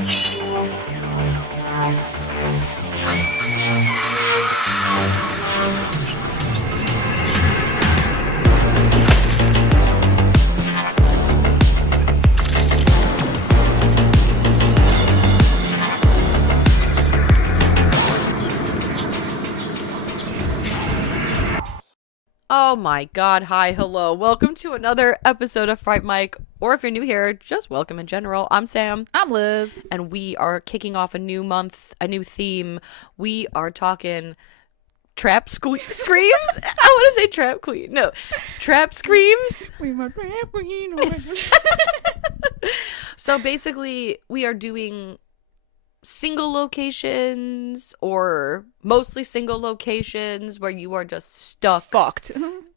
Oh my god, hi, hello. Welcome to another episode of Fright Mic, or if you're new here, just welcome in general. I'm Sam. I'm Liz. And we are kicking off a new month, a new theme. We are talking trap screams? I want to say trap queen. No, trap screams. So basically, we are doing single locations or mostly single locations where you are just stuck.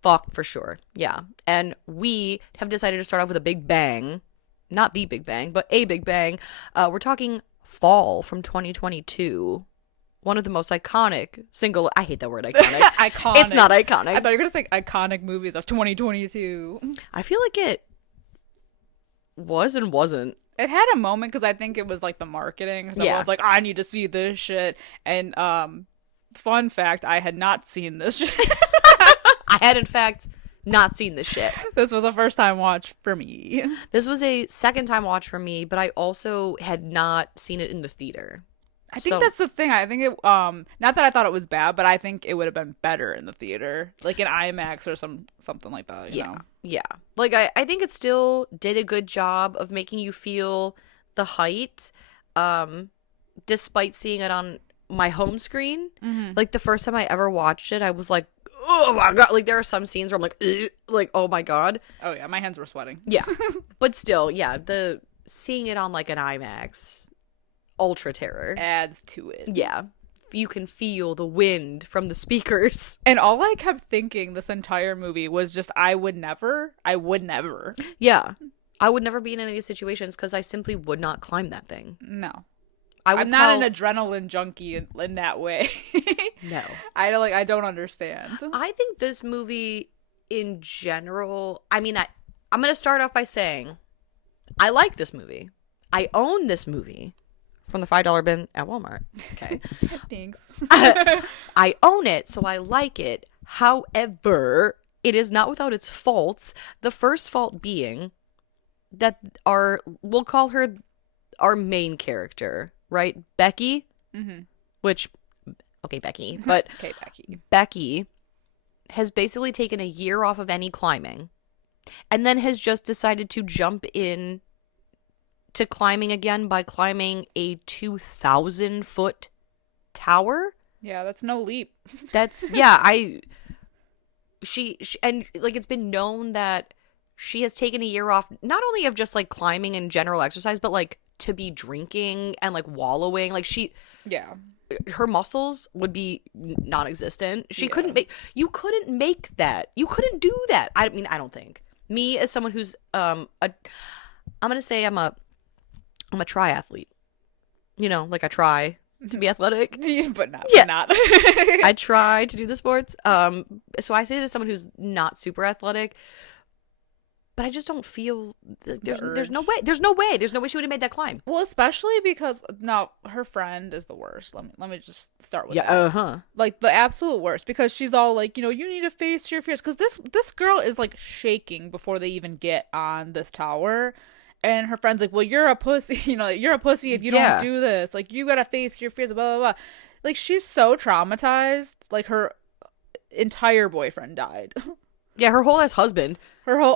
Fucked for sure. Yeah. And we have decided to start off with a big bang. Not the big bang, but a big bang. We're talking Fall from 2022. One of the most iconic single... I hate that word, iconic. Iconic. It's not iconic. I thought you were going to say iconic movies of 2022. I feel like it was and wasn't. It had a moment because I think it was like the marketing. Because everyone's like, I need to see this shit. And fun fact, I had not seen this shit. I had, in fact, not seen this shit. This was a first time watch for me. This was a second time watch for me, but I also had not seen it in the theater. I think that's the thing. I think it, not that I thought it was bad, but I think it would have been better in the theater, like in IMAX or something like that. You know? Yeah. Like I think it still did a good job of making you feel the height, despite seeing it on my home screen. Mm-hmm. Like the first time I ever watched it, I was like, oh my god! Like there are some scenes where I'm like, ugh, like oh my god. Oh yeah, my hands were sweating. Yeah, but still, yeah, the seeing it on like an IMAX. Ultra terror adds to it. Yeah, you can feel the wind from the speakers, and all I kept thinking this entire movie was just I would never yeah, I would never be in any of these situations because I simply would not climb that thing. No, I'm not an adrenaline junkie in that way. No, I don't understand. I think this movie in general, I mean, I'm gonna start off by saying I like this movie. I own this movie from the $5 bin at Walmart. Okay. Thanks. I own it, so I like it. However, it is not without its faults. The first fault being that we'll call her our main character, right? Becky? Mm-hmm. Which, okay, Becky. But okay, Becky. Becky has basically taken a year off of any climbing and then has just decided to jump in to climbing again by climbing a 2,000-foot tower. Yeah, that's no leap. That's yeah. She and like it's been known that she has taken a year off, not only of just like climbing and general exercise, but like to be drinking and like wallowing. Like her muscles would be non-existent. You couldn't make that. You couldn't do that. I mean, I don't think. Me as someone who's I'm gonna say I'm a triathlete. You know, like I try to be athletic. but not. I try to do the sports. So I say it as someone who's not super athletic, but I just don't feel there's no way. There's no way she would have made that climb. Well, especially because her friend is the worst. Let me just start with that. Like the absolute worst, because she's all like, you need to face your fears, because this girl is like shaking before they even get on this tower. And her friend's like, well, you're a pussy, you're a pussy if you don't do this. Like, you gotta face your fears, blah, blah, blah. Like, she's so traumatized. Like, her entire boyfriend died. Yeah, her whole ass husband. Her whole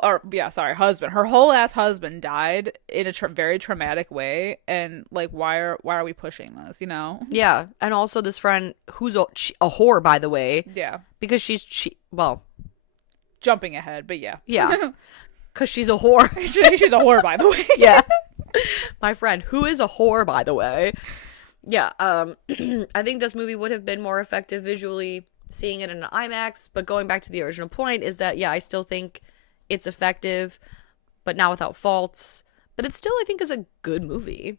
ass husband died in a very traumatic way. And, like, why are we pushing this, Yeah, and also this friend, who's a whore, by the way. Yeah. Because she's jumping ahead, but yeah. Yeah. Because she's a whore. She's a whore, by the way. Yeah. My friend, who is a whore, by the way. Yeah. I think this movie would have been more effective visually seeing it in an IMAX. But going back to the original point is that, yeah, I still think it's effective, but not without faults. But it still, I think, is a good movie.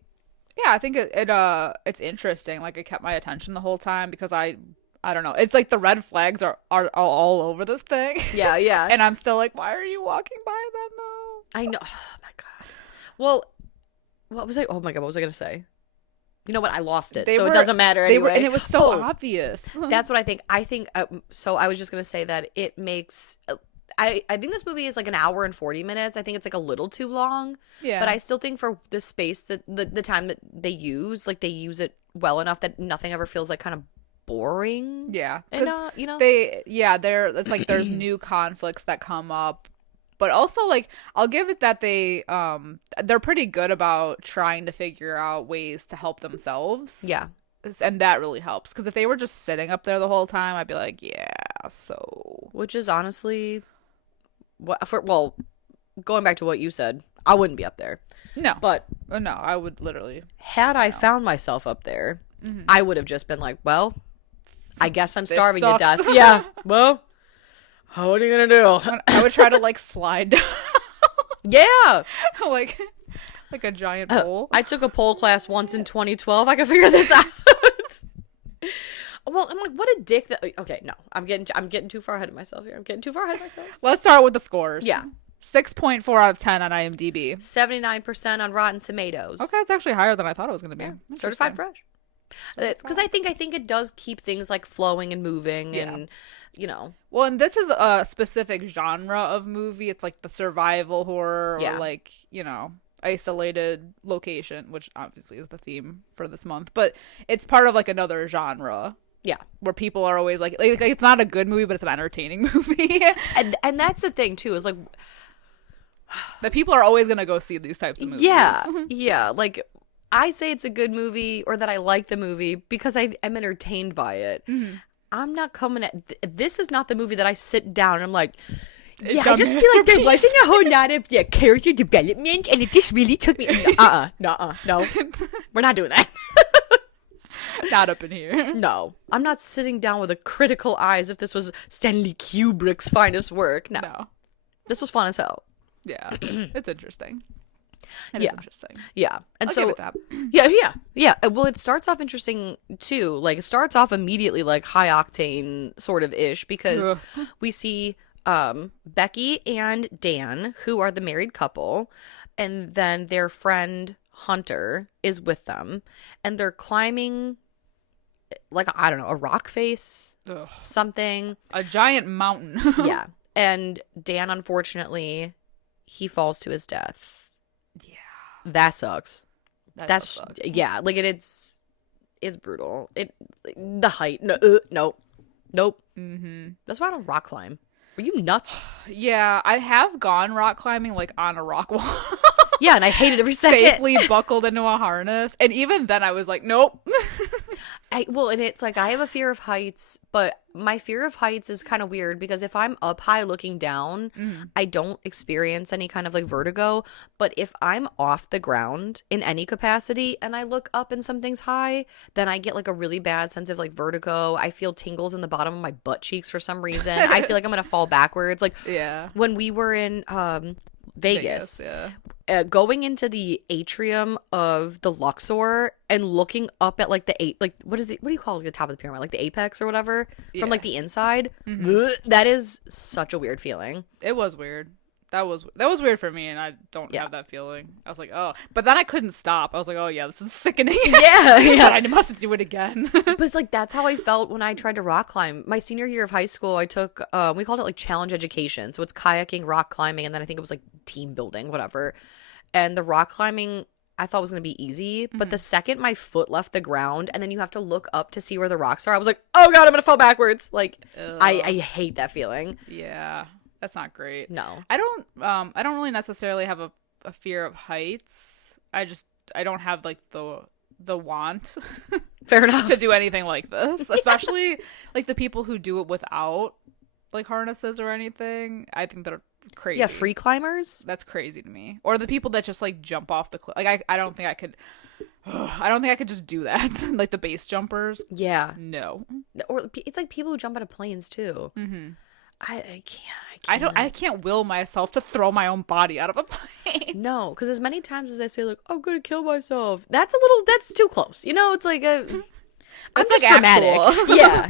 Yeah, I think it's interesting. Like, it kept my attention the whole time because I don't know. It's like the red flags are all over this thing. Yeah, yeah. And I'm still like, why are you walking by them though? I know. Oh my god. Well, what was I? Oh my god, what was I gonna say? you know what? I lost it, so it doesn't matter anyway. And it was so obvious. That's what I think. So I was just gonna say that it makes. I think this movie is like an hour and 40 minutes. I think it's like a little too long. Yeah. But I still think for the space that the time that they use, like they use it well enough that nothing ever feels like kind of boring. Yeah. And, you know, it's like there's new conflicts that come up. But also, like, I'll give it that they're pretty good about trying to figure out ways to help themselves. Yeah. And that really helps. Because if they were just sitting up there the whole time, I'd be like, yeah, so. Which is honestly, going back to what you said, I wouldn't be up there. No. But. No, I would literally. Had I found myself up there, I would have just been like, well, I guess I'm starving to death. Yeah. Well. What are you gonna do? I would try to like slide down. Yeah. like a giant pole. I took a pole class once in 2012. I can figure this out. Well, I'm like, what a dick that. Okay, no, I'm getting too far ahead of myself here. Let's start with the scores. Yeah. 6.4 out of 10 on IMDb. 79% on Rotten Tomatoes. Okay, it's actually higher than I thought it was gonna be. Yeah. Certified fresh. It's because I think it does keep things like flowing and moving and. You know, well, and this is a specific genre of movie. It's like the survival horror, or like, you know, isolated location, which obviously is the theme for this month. But it's part of like another genre, where people are always like it's not a good movie, but it's an entertaining movie. and that's the thing too, is like that people are always gonna go see these types of movies. Yeah. Like I say it's a good movie or that I like the movie because I'm entertained by it. Mm-hmm. I'm not coming at this is not the movie that I sit down and I'm like, yeah, I just feel like they're missing a whole lot of character development and it just really took me no. We're not doing that. Not up in here. No. I'm not sitting down with a critical eye as if this was Stanley Kubrick's finest work. No. This was fun as hell. Yeah. It's interesting. It's interesting. Yeah. And I'll so give it that. Yeah. Well, it starts off interesting too. Like it starts off immediately like high octane sort of ish because we see Becky and Dan, who are the married couple, and then their friend Hunter is with them, and they're climbing like, I don't know, a rock face, something, a giant mountain. Yeah. And Dan, unfortunately, he falls to his death. That sucks. That's suck. Yeah, like it's brutal. The height. Nope. Mm-hmm. That's why I don't rock climb. Are you nuts? Yeah, I have gone rock climbing like on a rock wall. Yeah, and I hated every second. Safely buckled into a harness, and even then I was like, nope. And it's like I have a fear of heights, but my fear of heights is kind of weird because if I'm up high looking down, I don't experience any kind of like vertigo. But if I'm off the ground in any capacity and I look up and something's high, then I get like a really bad sense of like vertigo. I feel tingles in the bottom of my butt cheeks for some reason. I feel like I'm gonna fall backwards. Like when we were in Vegas, going into the atrium of the Luxor and looking up at like what do you call it, the top of the pyramid, like the apex or whatever, from like the inside. That is such a weird feeling. It was weird. That was weird for me, and I don't have that feeling. I was like, oh, but then I couldn't stop. I was like, oh yeah, this is sickening. Yeah. I must do it again. But it's like that's how I felt when I tried to rock climb. My senior year of high school, I took we called it like challenge education. So it's kayaking, rock climbing, and then I think it was like team building, whatever. And the rock climbing I thought was going to be easy, but the second my foot left the ground and then you have to look up to see where the rocks are, I was like, oh god, I'm going to fall backwards. Like I hate that feeling. Yeah. That's not great. No. I don't really necessarily have a fear of heights. I don't have like the want fair enough to do anything like this, especially like the people who do it without like harnesses or anything. I think they're crazy. Yeah, free climbers? That's crazy to me. Or the people that just like jump off the cliff. Like I don't think I could just do that. Like the base jumpers. Yeah. No. Or it's like people who jump out of planes too. Mm-hmm. I I can't will myself to throw my own body out of a plane. No, because as many times as I say like I'm gonna kill myself, that's too close. You know, it's like I'm just like dramatic.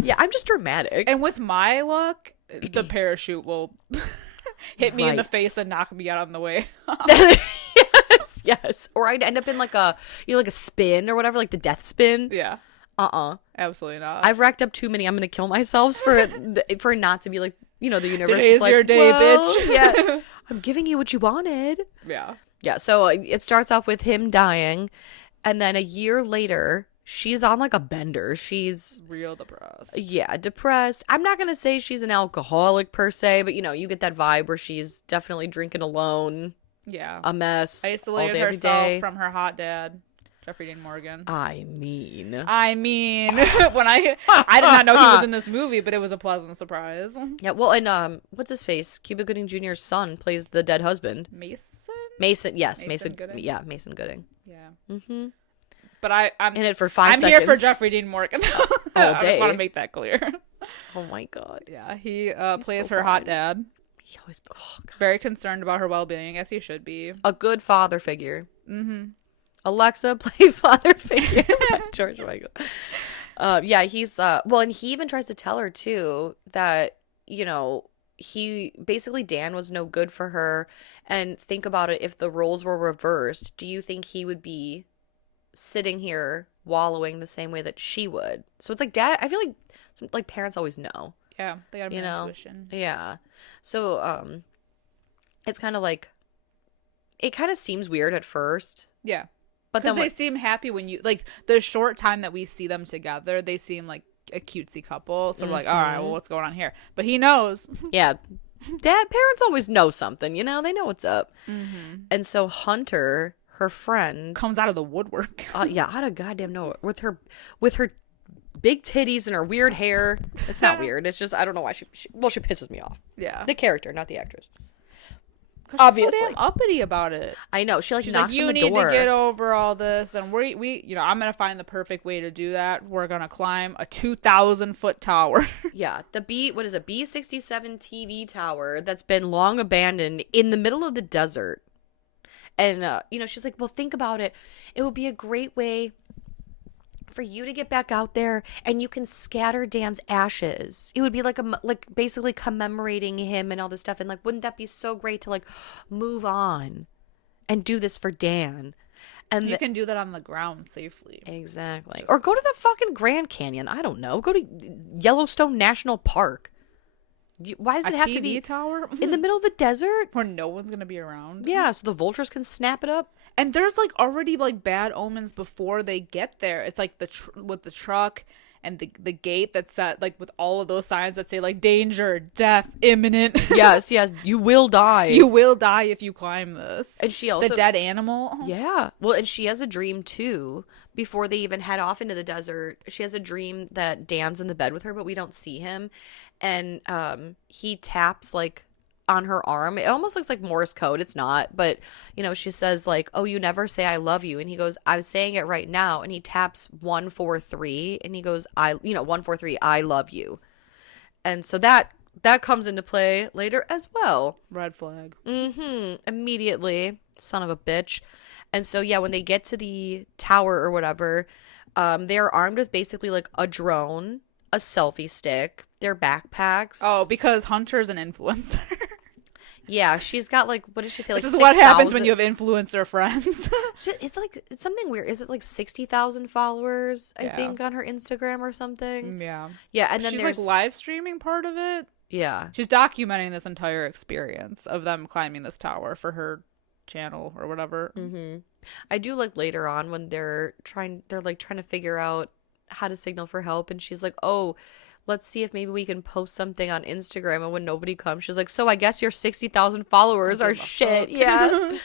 Yeah, I'm just dramatic. And with my luck, the parachute will hit me in the face and knock me out on the way. Yes. Or I'd end up in like a, like a spin or whatever, like the death spin. Yeah. Absolutely not. I've racked up too many. I'm gonna kill myself for it not to be like, the universe. Today's is your like, day, well, bitch. Yeah. I'm giving you what you wanted. Yeah. Yeah. So it starts off with him dying, and then a year later, she's on like a bender. She's real depressed. Yeah, depressed. I'm not gonna say she's an alcoholic per se, but you get that vibe where she's definitely drinking alone. Yeah. A mess. Isolated all day, herself from her hot dad, Jeffrey Dean Morgan. I mean, when I did not know he was in this movie, but it was a pleasant surprise. Yeah, well, and what's his face? Cuba Gooding Jr.'s son plays the dead husband. Mason, yes, Mason Gooding. Yeah, Mason Gooding. Yeah. Mm-hmm. But I'm in it for 5 seconds. I'm here for Jeffrey Dean Morgan. All day. I just want to make that clear. Oh my god. Yeah, he plays her hot dad. He always very concerned about her well-being, as he should be. A good father figure. Mm-hmm. Alexa, play father figure. George Michael. Yeah, he's and he even tries to tell her too that he basically, Dan was no good for her, and think about it, if the roles were reversed, do you think he would be sitting here wallowing the same way that she would? So it's like, dad, I feel like parents always know. Yeah, they got intuition. Yeah. So it's kind of like, it kind of seems weird at first. Yeah. But then they seem happy when you, like, the short time that we see them together, they seem like a cutesy couple. So we're like, all right, well, what's going on here? But he knows. Yeah. Parents always know something, they know what's up. Mm-hmm. And so Hunter, her friend, comes out of the woodwork. Yeah, out of goddamn nowhere with her big titties and her weird hair. It's not weird. It's just, I don't know why she pisses me off. Yeah. The character, not the actress. Obviously, so damn uppity about it. I know. She's like, knocks you on the need door. to get over all this, and we I'm gonna find the perfect way to do that. We're gonna climb a 2,000-foot tower. Yeah, the B67 TV tower that's been long abandoned in the middle of the desert. And she's like, well, think about it. It would be a great way for you to get back out there, and you can scatter Dan's ashes. It would be like basically commemorating him and all this stuff. And like, wouldn't that be so great to like move on and do this for Dan? And you can do that on the ground safely. Exactly. Or go to the fucking Grand Canyon. I don't know. Go to Yellowstone National Park. Why does it have to be tower in the middle of the desert where no one's gonna be around? Yeah, so the vultures can snap it up. And there's like already like bad omens before they get there. It's like with the truck and the gate that's set like with all of those signs that say like danger, death, imminent. Yes, you will die. You will die if you climb this. And she also the dead animal. Yeah. Well, and she has a dream too. Before they even head off into the desert, she has a dream that Dan's in the bed with her, but we don't see him. And he taps like on her arm. It almost looks like Morse code. It's not, but she says like, "Oh, you never say I love you." And he goes, "I'm saying it right now." And he taps 143, and he goes, 143, I love you. And so that comes into play later as well. Red flag. Immediately, son of a bitch. And so yeah, when they get to the tower or whatever, they're armed with basically like a drone, a selfie stick, their backpacks. Oh, because Hunter's an influencer. Yeah, she's got like, what did she say? Like, this is 6, what happens when you have influencer friends. It's something weird. Is it like 60,000 followers? I think on her Instagram or something. Yeah, yeah, and then she's like live streaming part of it. Yeah, she's documenting this entire experience of them climbing this tower for her channel or whatever. I do like later on when they're trying to figure out how to signal for help, and she's like, "Oh, let's see if maybe we can post something on Instagram." And when nobody comes, she's like, "So I guess your 60,000 followers are shit." Yeah.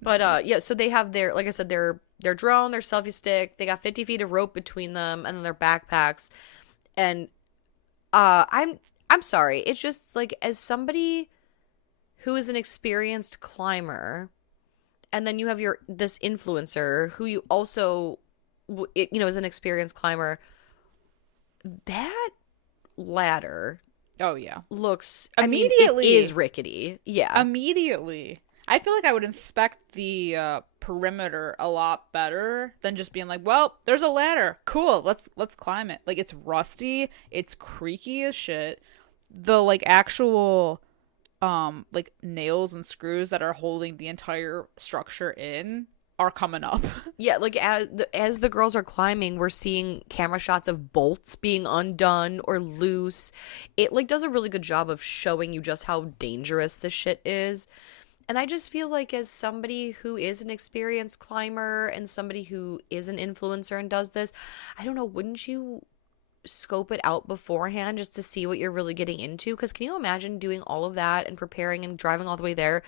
But yeah, so they have their, like I said, their drone, their selfie stick. They got 50 feet of rope between them, and then their backpacks. And I'm sorry, it's just like, as somebody who is an experienced climber, and then you have this influencer who you also is an experienced climber, that ladder, oh yeah, looks immediately, it is rickety. Yeah, immediately. I feel like I would inspect the perimeter a lot better than just being like, well, there's a ladder, cool, let's climb it. Like, it's rusty, it's creaky as shit. The like actual like nails and screws that are holding the entire structure in are coming up. Yeah, like as the girls are climbing, we're seeing camera shots of bolts being undone or loose. It like does a really good job of showing you just how dangerous this shit is. And I just feel like as somebody who is an experienced climber and somebody who is an influencer and does this, I don't know, wouldn't you scope it out beforehand just to see what you're really getting into? Because can you imagine doing all of that and preparing and driving all the way there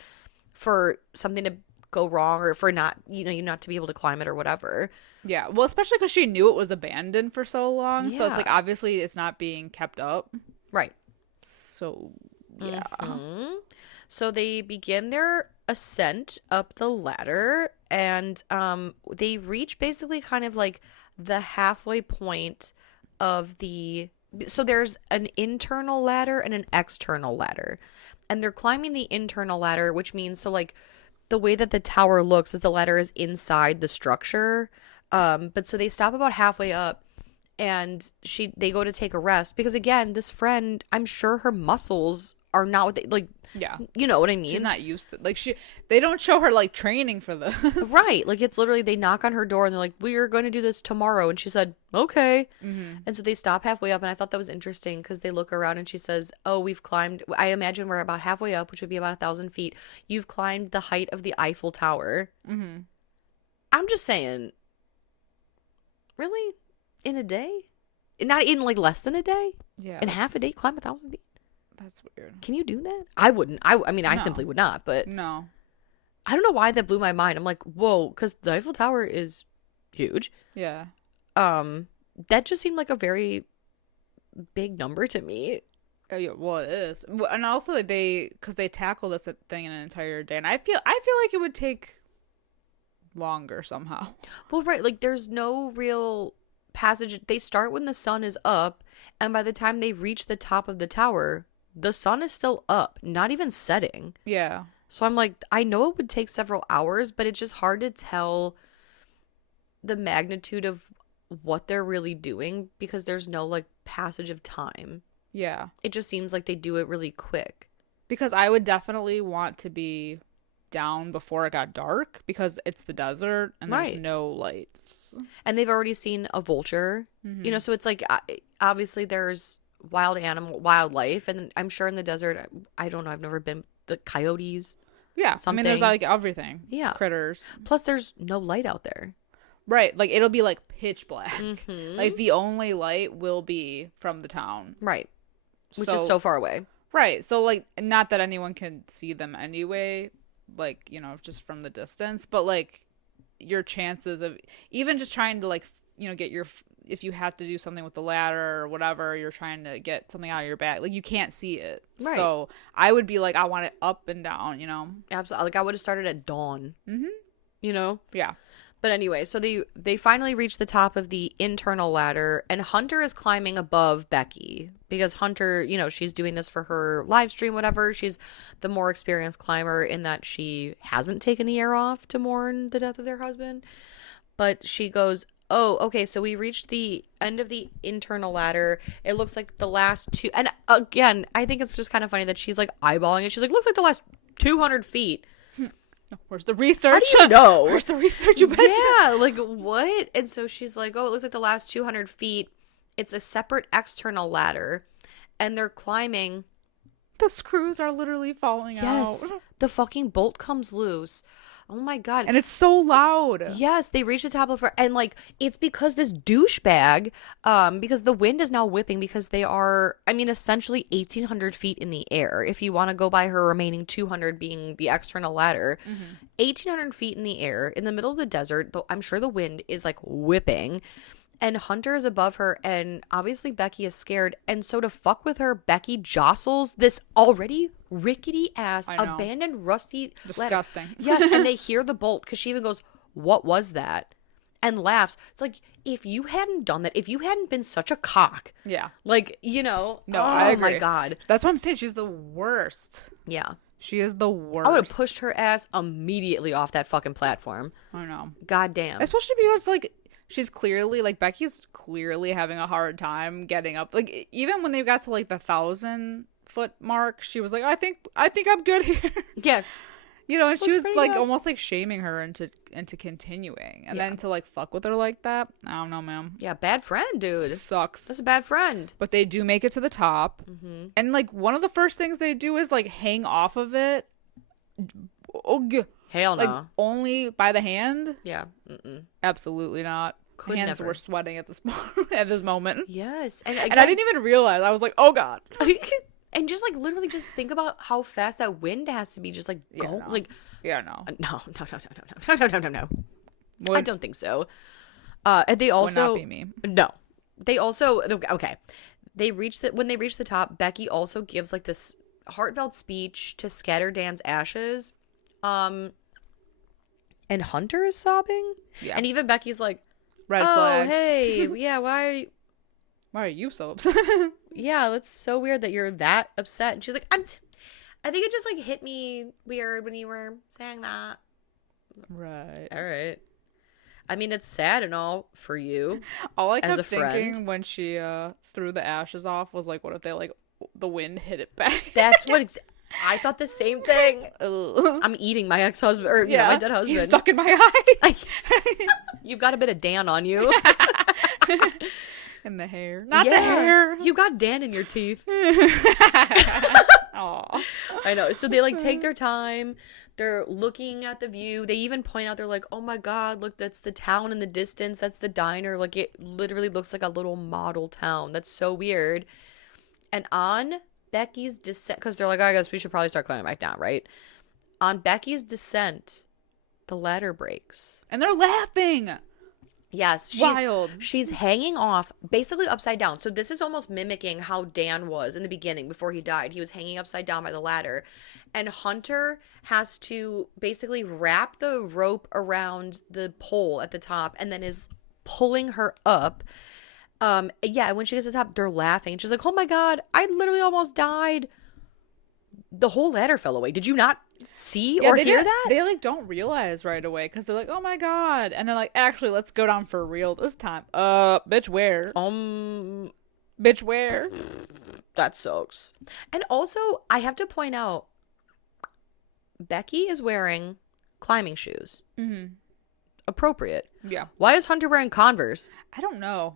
for something to go wrong or for not, you know, you not to be able to climb it or whatever? Yeah, well, especially because she knew it was abandoned for so long. So it's like, obviously it's not being kept up. Right. So, yeah. Mm-hmm. So they begin their ascent up the ladder, and they reach basically kind of like the halfway point of so there's an internal ladder and an external ladder, and they're climbing the internal ladder, which means so like the way that the tower looks is the ladder is inside the structure, but so they stop about halfway up, and they go to take a rest because again, this friend, I'm sure her muscles are not what they like. Yeah. You know what I mean? She's not used to, like, they don't show her, like, training for this. Right. Like, it's literally, they knock on her door and they're like, we're going to do this tomorrow. And she said, okay. Mm-hmm. And so they stop halfway up. And I thought that was interesting because they look around and she says, oh, we've climbed, I imagine we're about halfway up, which would be about 1,000 feet. You've climbed the height of the Eiffel Tower. Mm-hmm. I'm just saying, really? In a day? Not in, like, less than a day? Yeah. In half a day, climb 1,000 feet? That's weird. Can you do that? I wouldn't. I mean, I simply would not, but no. I don't know why that blew my mind. I'm like, whoa, because the Eiffel Tower is huge. Yeah. That just seemed like a very big number to me. Oh, yeah, well, it is. And also, because they tackle this thing in an entire day, and I feel like it would take longer somehow. Well, right, like there's no real passage. They start when the sun is up, and by the time they reach the top of the tower, the sun is still up, not even setting. Yeah. So I'm like, I know it would take several hours, but it's just hard to tell the magnitude of what they're really doing because there's no like passage of time. Yeah. It just seems like they do it really quick. Because I would definitely want to be down before it got dark because it's the desert and there's no lights. And they've already seen a vulture, you know, so it's like obviously there's wildlife, and I'm sure in the desert, I don't know, I've never been, the coyotes. Yeah. Something. I mean, there's like everything. Yeah. Critters. Plus there's no light out there. Right. Like it'll be like pitch black. Mm-hmm. Like the only light will be from the town. Right. Which is so far away. Right. So like, not that anyone can see them anyway, like, you know, just from the distance, but like your chances of even just trying to like, you know, get if you have to do something with the ladder or whatever, you're trying to get something out of your bag, like you can't see it. Right. So I would be like, I want it up and down, you know? Absolutely. Like I would have started at dawn. Mm-hmm. You know? Yeah. But anyway, so they finally reach the top of the internal ladder, and Hunter is climbing above Becky because Hunter, you know, she's doing this for her live stream, whatever. She's the more experienced climber in that she hasn't taken a year off to mourn the death of their husband. But she goes, oh, okay, so we reached the end of the internal ladder. It looks like the last two. And again, I think it's just kind of funny that she's like eyeballing it. She's like, looks like the last 200 feet. Where's the research? How do you know? Where's the research, you betcha? Yeah, like what? And so she's like, oh, it looks like the last 200 feet. It's a separate external ladder, and they're climbing. The screws are literally falling out. Yes, the fucking bolt comes loose. Oh my God. And it's so loud. Yes, they reach the top of her, and like it's because this douchebag, because the wind is now whipping because they are, I mean, essentially 1,800 feet in the air. If you want to go by her remaining 200 being the external ladder, 1,800 feet in the air in the middle of the desert, though I'm sure the wind is like whipping. And Hunter is above her, and obviously Becky is scared. And so to fuck with her, Becky jostles this already rickety ass, abandoned, rusty disgusting ladder. Yes, and they hear the bolt because she even goes, "What was that?" and laughs. It's like, if you hadn't done that, if you hadn't been such a cock, like, you know, no, I agree. My God, that's what I'm saying. She's the worst. Yeah. She is the worst. I would have pushed her ass immediately off that fucking platform. I know. God damn. Especially because like. She's clearly, like, Becky's clearly having a hard time getting up. Like, even when they got to, like, the 1,000 foot mark, she was like, I think I'm good here. Yeah. You know, and she was like good. almost like shaming her into continuing, and then to like fuck with her like that. I don't know, man. Yeah, bad friend, dude. Sucks. That's a bad friend. But they do make it to the top, and like one of the first things they do is like hang off of it. Hell no. Like only by the hand. Yeah. Absolutely not. Hands never. were sweating at this at this moment. Yes, and I didn't even realize. I was like, oh god. And just like literally just think about how fast that wind has to be just like go like no. No. I don't think so. And they Would also not be me. No. They also okay. When they reach the top, Becky also gives like this heartfelt speech to scatter Dan's ashes. And Hunter is sobbing. Yeah. And even Becky's like, red flag. Oh, hey, yeah, why are you so upset? Yeah, that's so weird that you're that upset. And she's like, I think it just like hit me weird when you were saying that. Right. All right. I mean, it's sad and all for you. All I kept thinking when she threw the ashes off was like, what if they like the wind hit it back? That's what I thought the same thing. I'm eating my ex-husband or my dead husband. He's stuck in my eye. You've got a bit of Dan on you. And the hair. Not the hair. You got Dan in your teeth. Aw. I know. So they like take their time. They're looking at the view. They even point out, they're like, oh my God, look, that's the town in the distance. That's the diner. Like it literally looks like a little model town. That's so weird. And on Becky's descent, because they're like, I guess we should probably start climbing back down, right? On Becky's descent, the ladder breaks. And they're laughing. Yes. Wild. She's hanging off basically upside down. So this is almost mimicking how Dan was in the beginning before he died. He was hanging upside down by the ladder. And Hunter has to basically wrap the rope around the pole at the top and then is pulling her up. Yeah, when she gets to the top, they're laughing. She's like, oh my God, I literally almost died. The whole ladder fell away. Did you not see or hear that? They like don't realize right away because they're like, oh my God. And they're like, actually, let's go down for real this time. Bitch, where? Bitch, where? That sucks. And also, I have to point out, Becky is wearing climbing shoes. Mm-hmm. Appropriate. Yeah. Why is Hunter wearing Converse? I don't know.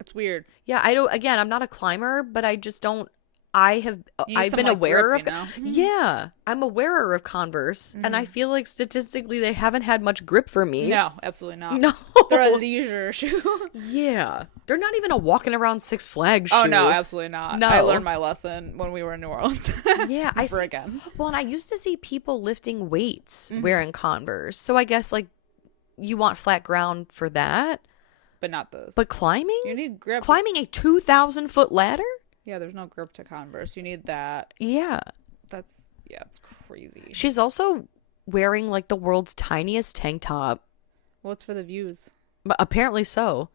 It's weird. Yeah, I don't. Again, I'm not a climber, but I just don't. I've been aware of. Yeah, I'm aware of Converse, and I feel like statistically they haven't had much grip for me. No, absolutely not. No, they're a leisure shoe. Yeah, they're not even a walking around Six Flags shoe. Oh no, absolutely not. No, I learned my lesson when we were in New Orleans. Yeah, again. Well, and I used to see people lifting weights wearing Converse, so I guess like you want flat ground for that, but not this. But climbing, you need grip. Climbing a 2,000-foot ladder. Yeah, there's no grip to Converse. You need that. Yeah. It's crazy. She's also wearing like the world's tiniest tank top. Well, it's for the views. But apparently so.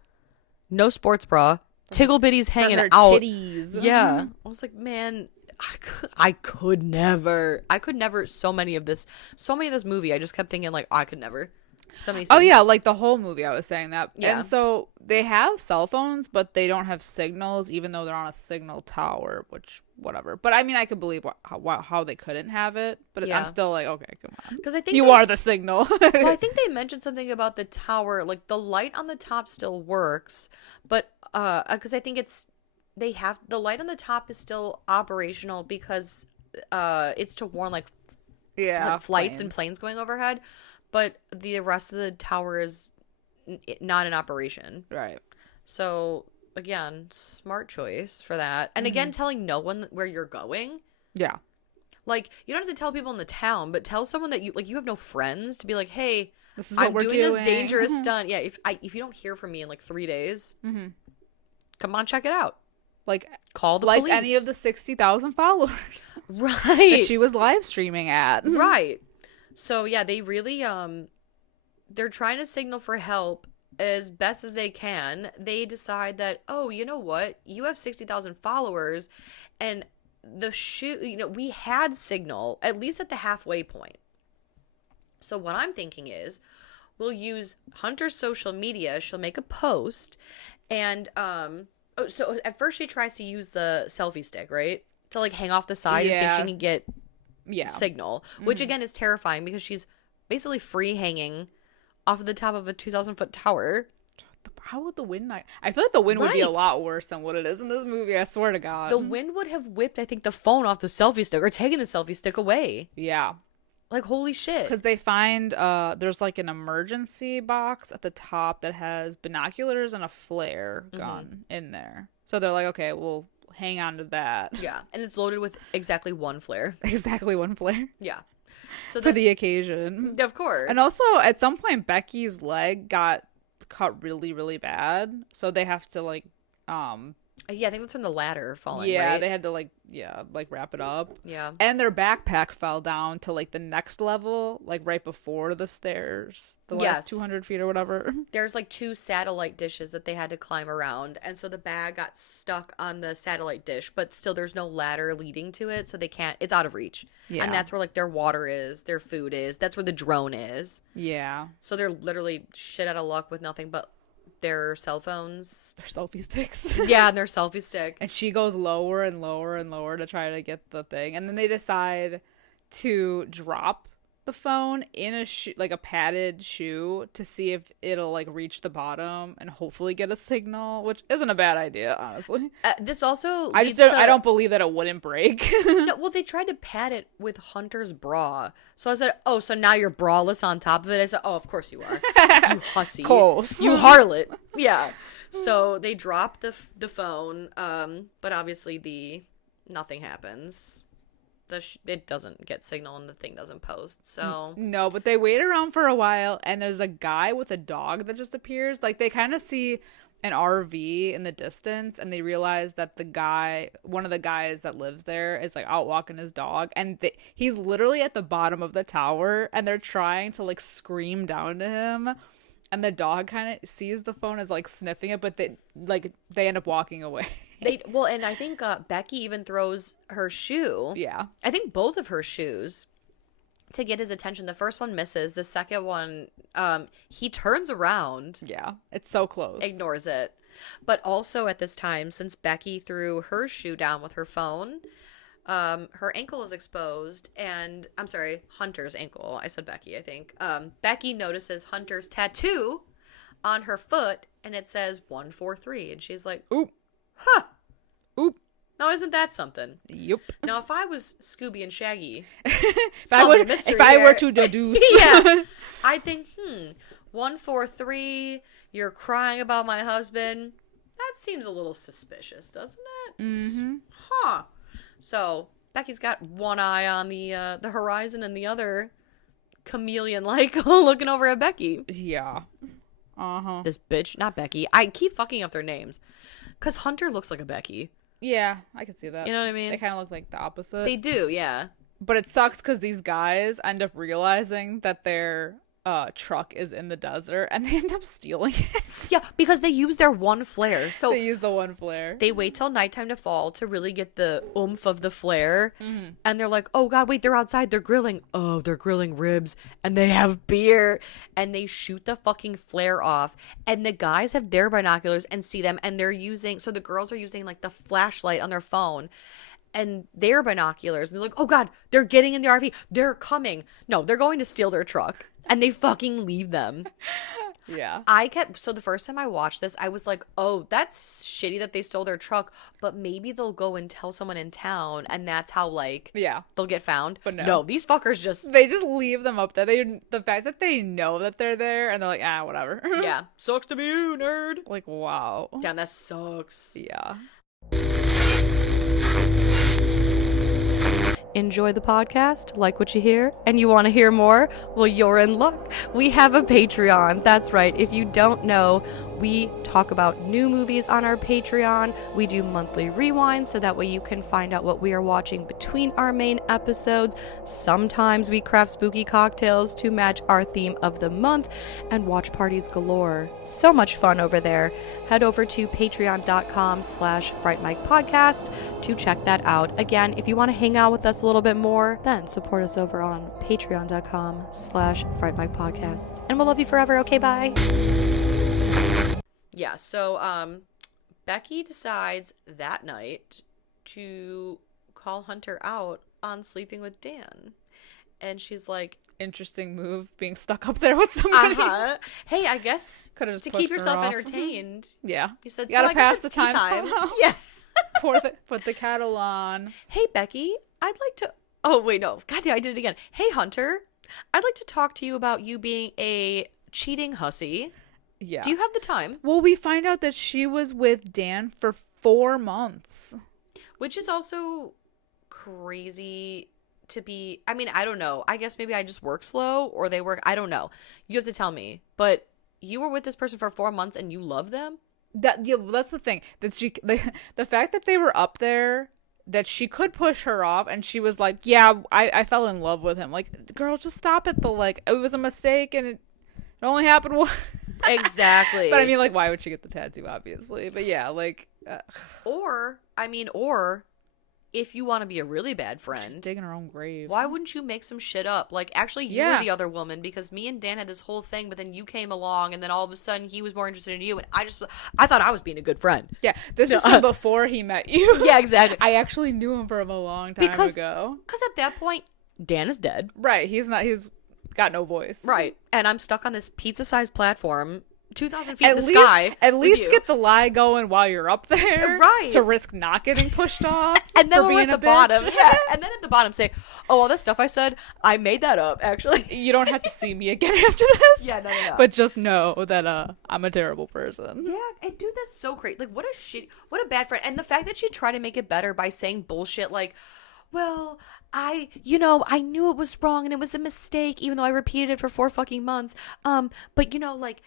No sports bra. Tiggle bitties hanging out. Titties. Yeah. I was like, man, I could never. So many of this movie, I just kept thinking like, I could never. So many scenes. Oh yeah, like the whole movie I was saying that. Yeah. And so they have cell phones, but they don't have signals, even though they're on a signal tower, which whatever. But I mean, I could believe how they couldn't have it, but I'm still like, okay, come on. Because I think you are the signal. Well, I think they mentioned something about the tower, like the light on the top still works, but because I think the light on the top is still operational because it's to warn like flights and planes going overhead. But the rest of the tower is not in operation. Right. So, again, smart choice for that. And again, telling no one where you're going. Yeah. Like, you don't have to tell people in the town, but tell someone that you have no friends to be like, hey, this is what we're doing. This dangerous stunt. Yeah, if you don't hear from me in like 3 days, come on, check it out. Like, call the police. Like any of the 60,000 followers. Right. That she was live streaming at. Right. So, yeah, they really, they're trying to signal for help as best as they can. They decide that, oh, you know what? You have 60,000 followers, and we had signal, at least at the halfway point. So what I'm thinking is, we'll use Hunter's social media. She'll make a post, and, so at first she tries to use the selfie stick, right? to like hang off the side and see if she can get signal, which again is terrifying because she's basically free hanging off of the top of a 2,000-foot tower. How would the wind not? I feel like the wind would be a lot worse than what it is in this movie. I swear to God. The wind would have whipped, I think, the phone off the selfie stick or taken the selfie stick away. Yeah. Like, holy shit. Because they find there's like an emergency box at the top that has binoculars and a flare gun in there. So they're like, okay, we'll hang on to that. Yeah. And it's loaded with exactly one flare. Exactly one flare. Yeah. So for the occasion. Of course. And also, at some point, Becky's leg got cut really, really bad. So they have to like yeah, I think that's from the ladder falling. Yeah, right? They had to like wrap it up. Yeah. And their backpack fell down to like the next level, like right before the stairs. The last 200 feet or whatever. There's like 2 satellite dishes that they had to climb around, and so the bag got stuck on the satellite dish, but still there's no ladder leading to it, so they can't, it's out of reach. Yeah. And that's where like their water is, their food is, that's where the drone is. Yeah. So they're literally shit out of luck with nothing but their cell phones, their selfie sticks. Yeah, and their selfie stick. And she goes lower and lower and lower to try to get the thing, and then they decide to drop the phone in a like a padded shoe to see if it'll like reach the bottom and hopefully get a signal, which isn't a bad idea, honestly. This also I don't believe that it wouldn't break. No, well, they tried to pad it with Hunter's bra, so I said, oh, so now you're braless on top of it. I said, oh, of course you are. You hussy. Close. You harlot. Yeah. So they drop the phone, but obviously nothing happens. It doesn't get signal and the thing doesn't post. So no, but they wait around for a while, and there's a guy with a dog that just appears. Like, they kind of see an RV in the distance, and they realize that one of the guys that lives there is like out walking his dog, and he's literally at the bottom of the tower, and they're trying to like scream down to him, and the dog kind of sees the phone as like sniffing it, but they end up walking away. And I think Becky even throws her shoe. Yeah. I think both of her shoes to get his attention. The first one misses. The second one, he turns around. Yeah. It's so close. Ignores it. But also at this time, since Becky threw her shoe down with her phone, her ankle is exposed. And I'm sorry, Hunter's ankle. I said Becky, I think. Becky notices Hunter's tattoo on her foot, and it says 143. And she's like, oop. Huh. Oop. Now, isn't that something? Yep. Now, if I was Scooby and Shaggy, if I were to deduce, yeah, I think, 143, you're crying about my husband. That seems a little suspicious, doesn't it? Mm-hmm. Huh. So, Becky's got one eye on the horizon and the other chameleon-like looking over at Becky. Yeah. Uh-huh. This bitch, not Becky. I keep fucking up their names. Because Hunter looks like a Becky. Yeah, I can see that. You know what I mean? They kind of look like the opposite. They do, yeah. But it sucks because these guys end up realizing that their truck is in the desert, and they end up stealing it. Yeah, because they use their one flare. So they use the one flare. They wait till nighttime to fall to really get the oomph of the flare. Mm-hmm. And they're like, oh God, wait, they're outside. They're grilling. Oh, they're grilling ribs. And they have beer. And they shoot the fucking flare off. And the guys have their binoculars and see them. And they're using, so the girls are using like the flashlight on their phone and their binoculars. And they're like, oh God, they're getting in the RV. They're coming. No, they're going to steal their truck. And they fucking leave them. Yeah. So the first time I watched this, I was like, oh, that's shitty that they stole their truck, but maybe they'll go and tell someone in town, and that's how, like, they'll get found. But no, these fuckers they just leave them up there. The fact that they know that they're there, and they're like, whatever. Yeah. Sucks to be you, nerd. Like, wow. Damn, that sucks. Yeah. Enjoy the podcast, like what you hear, and you want to hear more? Well, you're in luck. We have a Patreon. That's right. If you don't know, we talk about new movies on our Patreon. We do monthly rewinds so that way you can find out what we are watching between our main episodes. Sometimes we craft spooky cocktails to match our theme of the month, and watch parties galore. So much fun over there. Head over to patreon.com/Fright Mic podcast to check that out. Again, if you want to hang out with us a little bit more, then support us over on patreon.com/Fright Mic podcast. And we'll love you forever. Okay, bye. Yeah, so Becky decides that night to call Hunter out on sleeping with Dan. And she's like, interesting move, being stuck up there with somebody. Hey, I guess to keep yourself entertained. Yeah. You said, you gotta pass the time somehow. Yeah. Put the kettle on. Hey, Becky, I'd like to... Oh, wait, no. God damn, I did it again. Hey, Hunter, I'd like to talk to you about you being a cheating hussy. Yeah. Do you have the time? Well, we find out that she was with Dan for 4 months. Which is also crazy to be... I mean, I don't know. I guess maybe I just work slow or they work... I don't know. You have to tell me. But you were with this person for 4 months and you love them? That's the thing. That the fact that they were up there, that she could push her off and she was like, yeah, I fell in love with him. Like, girl, just stop it. It was a mistake and it only happened once. Exactly. But I mean, like, why would she get the tattoo, obviously? But yeah, like... Or if you want to be a really bad friend... She's digging her own grave. Why wouldn't you make some shit up? Like, actually, you were the other woman because me and Dan had this whole thing, but then you came along and then all of a sudden he was more interested in you and I thought I was being a good friend. Yeah, this is from before he met you. Yeah, exactly. I actually knew him from a long time ago. Because at that point, Dan is dead. Right, he's got no voice. Right, and I'm stuck on this pizza-sized platform 2,000 feet in the sky. At least get the lie going while you're up there. Right. To risk not getting pushed off. And then for we're being at the a bitch. bottom. Yeah. And then at the bottom say, oh, all this stuff I said, I made that up, actually. You don't have to see me again after this. Yeah, no. But just know that I'm a terrible person. Yeah, and dude, that's so great. Like, what a bad friend. And the fact that she tried to make it better by saying bullshit like, well, I knew it was wrong and it was a mistake, even though I repeated it for 4 fucking months. But like,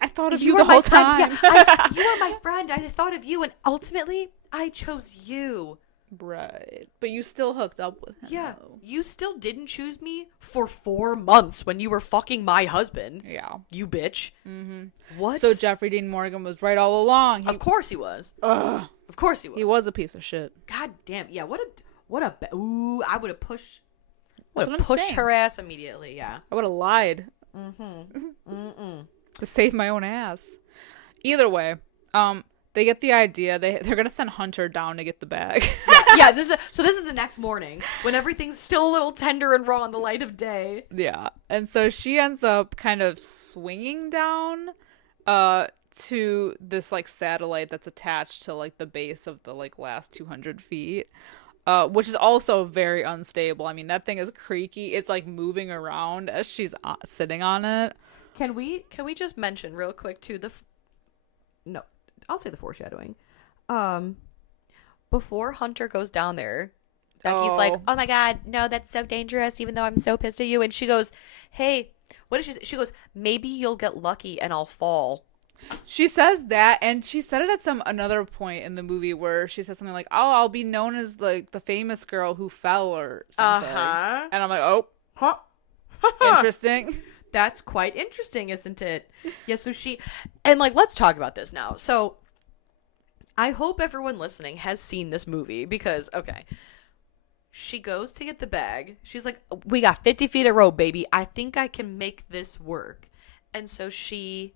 I thought of you the whole time. Yeah, you are my friend. I thought of you, and ultimately, I chose you. Right. But you still hooked up with him. Yeah. Though. You still didn't choose me for 4 months when you were fucking my husband. Yeah. You bitch. Mm-hmm. What? So Jeffrey Dean Morgan was right all along. Of course he was. Ugh. Of course he was. He was a piece of shit. God damn. Yeah, ooh, I would have pushed saying. her ass immediately, yeah. I would have lied. To save my own ass. Either way, they get the idea. They're gonna send Hunter down to get the bag. Yeah. This is the next morning when everything's still a little tender and raw in the light of day. Yeah, and so she ends up kind of swinging down, to this like satellite that's attached to like the base of the like last 200 feet. Which is also very unstable. I mean, that thing is creaky. It's like moving around as she's sitting on it. Can we just mention real quick too no, I'll say the foreshadowing. Before Hunter goes down there, Becky's like, "Oh my God, no, that's so dangerous. Even though I'm so pissed at you," and she goes, "Hey, what did she say?" She goes, "Maybe you'll get lucky and I'll fall." She says that, and she said it at another point in the movie where she said something like, "Oh, I'll be known as like the famous girl who fell," or something. And I'm like, "Oh, interesting." That's quite interesting, isn't it? Yeah, so and like, let's talk about this now. So I hope everyone listening has seen this movie because, okay, she goes to get the bag. She's like, we got 50 feet of rope, baby. I think I can make this work. And so she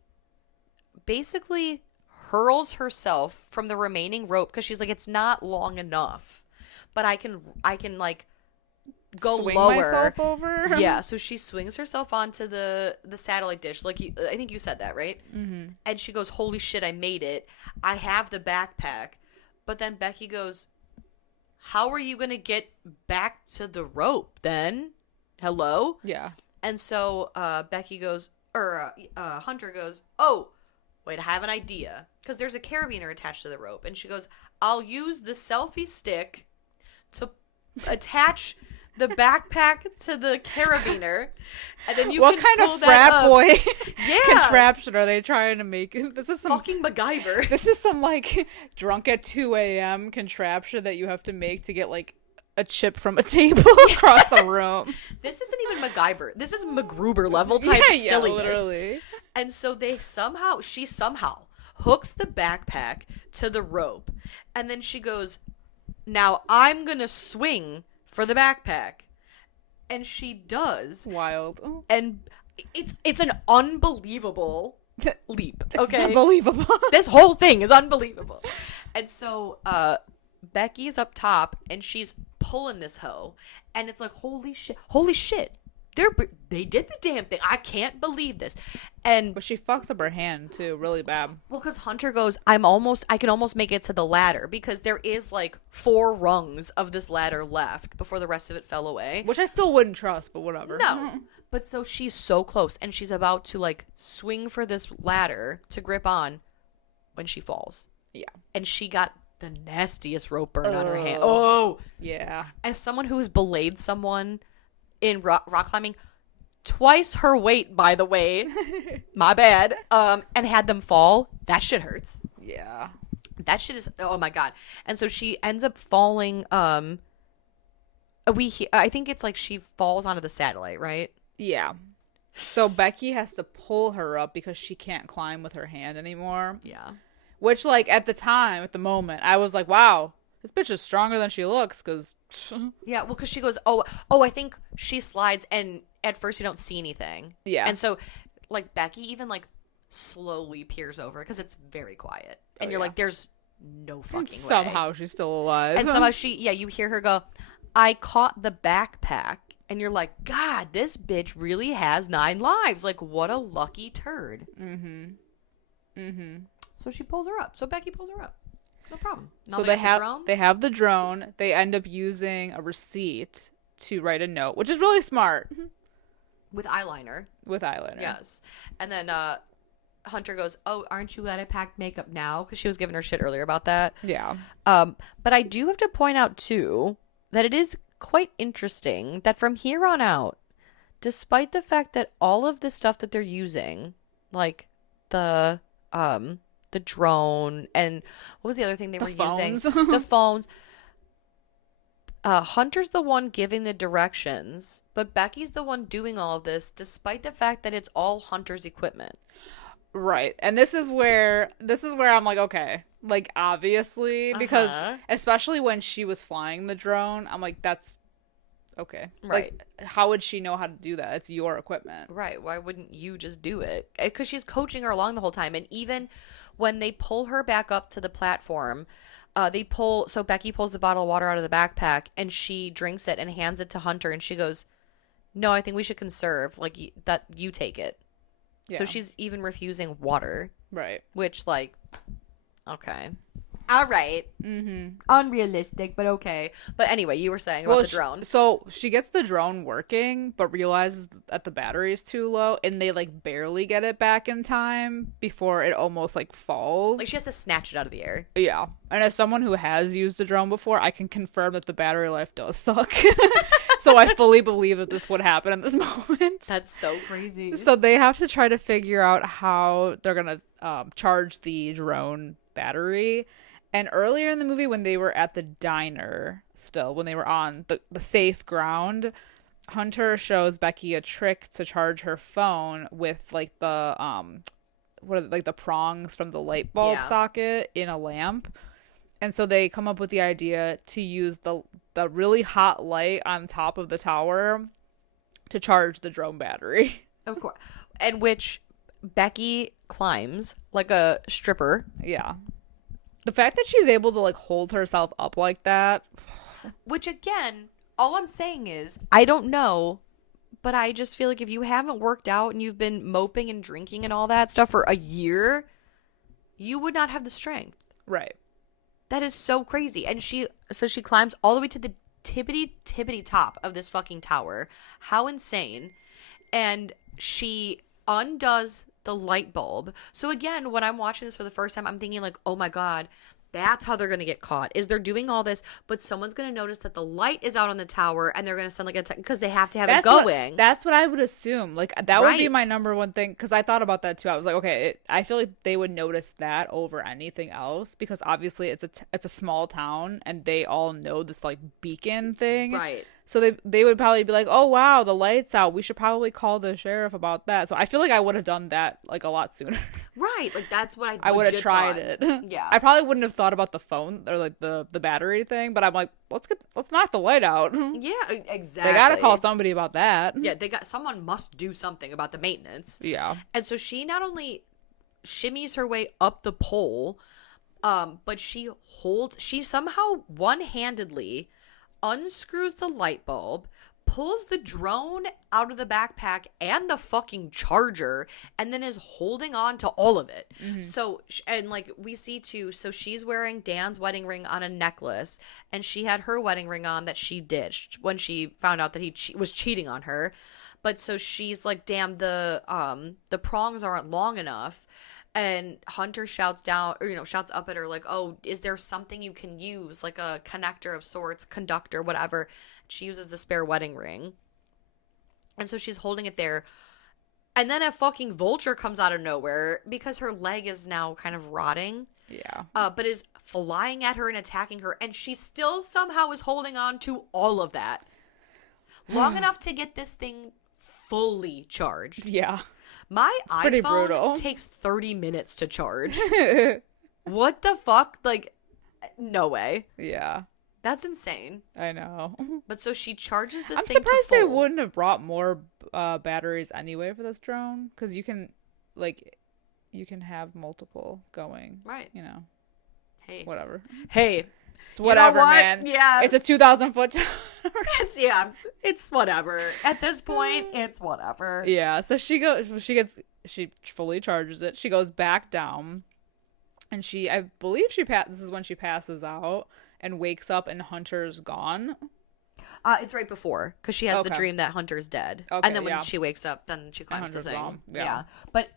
basically hurls herself from the remaining rope because she's like, it's not long enough, but I can like go swing lower. myself over. Yeah, so she swings herself onto the satellite dish, like I think you said that, right? Mm-hmm. And she goes, "Holy shit, I made it! I have the backpack." But then Becky goes, "How are you gonna get back to the rope then? Hello?" Yeah. And so Becky goes, Hunter goes, "Oh, wait, I have an idea." Because there's a carabiner attached to the rope, and she goes, "I'll use the selfie stick to attach the backpack to the carabiner, and then you what can kind pull of that frat up." boy Yeah. contraption are they trying to make? This is some fucking MacGyver. This is some like drunk at 2 a.m. contraption that you have to make to get like a chip from a table across the room. This isn't even MacGyver. This is MacGruber level type silliness. Yeah, literally. And so she somehow hooks the backpack to the rope, and then she goes, "Now I'm gonna swing for the backpack," and she does. Wild. And it's an unbelievable leap. This Okay, is unbelievable. This whole thing is unbelievable. And so Becky is up top and she's pulling this hoe, and it's like, holy shit, they did the damn thing. I can't believe this. But she fucks up her hand too, really bad. Well, because Hunter goes, I can almost make it to the ladder, because there is like 4 rungs of this ladder left before the rest of it fell away. Which I still wouldn't trust, but whatever. No. But so she's so close, and she's about to like swing for this ladder to grip on when she falls. Yeah. And she got the nastiest rope burn on her hand. Oh. Yeah. As someone who has belayed someone in rock climbing, twice her weight, by the way, my bad, and had them fall, that shit hurts. Yeah. That shit is, oh my God. And so she ends up falling, I think it's like she falls onto the satellite, right? Yeah. So Becky has to pull her up because she can't climb with her hand anymore. Yeah. Which, like, at the moment, I was like, wow, this bitch is stronger than she looks, because... Yeah, well, because she goes, oh, I think she slides, and at first you don't see anything. Yeah. And so, like, Becky even, like, slowly peers over, because it's very quiet. And you're like, there's no fucking way. Somehow she's still alive. And somehow you hear her go, I caught the backpack. And you're like, God, this bitch really has 9 lives. Like, what a lucky turd. Mm-hmm. Mm-hmm. So she pulls her up. So Becky pulls her up. No problem. Now so they have the drone. They end up using a receipt to write a note, which is really smart. With eyeliner. Yes. And then Hunter goes, oh, aren't you glad I packed makeup now? Because she was giving her shit earlier about that. Yeah. But I do have to point out, too, that it is quite interesting that from here on out, despite the fact that all of the stuff that they're using, like the drone and what was the other thing they were using? The phones. Hunter's the one giving the directions, but Becky's the one doing all of this, despite the fact that it's all Hunter's equipment. Right. And this is where I'm like, okay, like, obviously, because especially when she was flying the drone, I'm like, that's okay. Right. Like, how would she know how to do that? It's your equipment. Right. Why wouldn't you just do it? Because she's coaching her along the whole time. And even when they pull her back up to the platform, so Becky pulls the bottle of water out of the backpack and she drinks it and hands it to Hunter. And she goes, no, I think we should conserve. Like, that you take it. Yeah. So she's even refusing water. Right. Which, like, okay. All right. Mm-hmm. Unrealistic, but okay. But anyway, you were saying about the drone. So she gets the drone working, but realizes that the battery is too low, and they, like, barely get it back in time before it almost, like, falls. Like, she has to snatch it out of the air. Yeah. And as someone who has used a drone before, I can confirm that the battery life does suck. So I fully believe that this would happen in this moment. That's so crazy. So they have to try to figure out how they're going to charge the drone battery. And earlier in the movie, when they were at the diner still, when they were on the safe ground, Hunter shows Becky a trick to charge her phone with, like, the the prongs from the light bulb socket in a lamp. And so they come up with the idea to use the really hot light on top of the tower to charge the drone battery. Of course. And which Becky climbs like a stripper. Yeah. The fact that she's able to, like, hold herself up like that. Which, again, all I'm saying is, I don't know, but I just feel like if you haven't worked out and you've been moping and drinking and all that stuff for a year, you would not have the strength. Right. That is so crazy. And she climbs all the way to the tippity top of this fucking tower. How insane. And she undoes the light bulb. So again, when I'm watching this for the first time, I'm thinking like, oh my God, that's how they're going to get caught. Is they're doing all this, but someone's going to notice that the light is out on the tower and they're going to send like a because they have to have it going. That's what I would assume. Like that would be my number one thing, because I thought about that too. I was like, okay, I feel like they would notice that over anything else, because obviously it's a small town and they all know this like beacon thing. Right. So they would probably be like, oh, wow, the light's out. We should probably call the sheriff about that. So I feel like I would have done that like a lot sooner. Right. Like that's what I would have tried it. Yeah. I probably wouldn't have thought about the phone or like the battery thing, but I'm like, let's knock the light out. Yeah, exactly. They got to call somebody about that. Yeah, someone must do something about the maintenance. Yeah. And so she not only shimmies her way up the pole, But she somehow one-handedly unscrews the light bulb, pulls the drone out of the backpack and the fucking charger, and then is holding on to all of it. So, and like we see too, so she's wearing Dan's wedding ring on a necklace, and she had her wedding ring on that she ditched when she found out that he was cheating on her. But so she's like, damn, the prongs aren't long enough. And Hunter shouts down, or, shouts up at her like, oh, is there something you can use? Like a connector of sorts, conductor, whatever. She uses the spare wedding ring. And so she's holding it there. And then a fucking vulture comes out of nowhere because her leg is now kind of rotting. Yeah. But is flying at her and attacking her. And she still somehow is holding on to all of that. Long enough to get this thing fully charged. Yeah. My pretty iPhone brutal. takes 30 minutes to charge. What the fuck? Like, no way. Yeah. That's insane. I know. But so she charges this I'm thing to surprised full. they wouldn't have brought more batteries anyway for this drone, because you can have multiple going. Right. Hey. Whatever. Hey. It's whatever, what? man. Yeah. It's a 2,000-foot tower. It's whatever. At this point, it's whatever. Yeah. So she fully charges it. She goes back down, and I believe this is when she passes out and wakes up and Hunter's gone. It's right before, because she has the dream that Hunter's dead. Okay, and then when she wakes up, then she climbs the thing. Gone. Yeah. But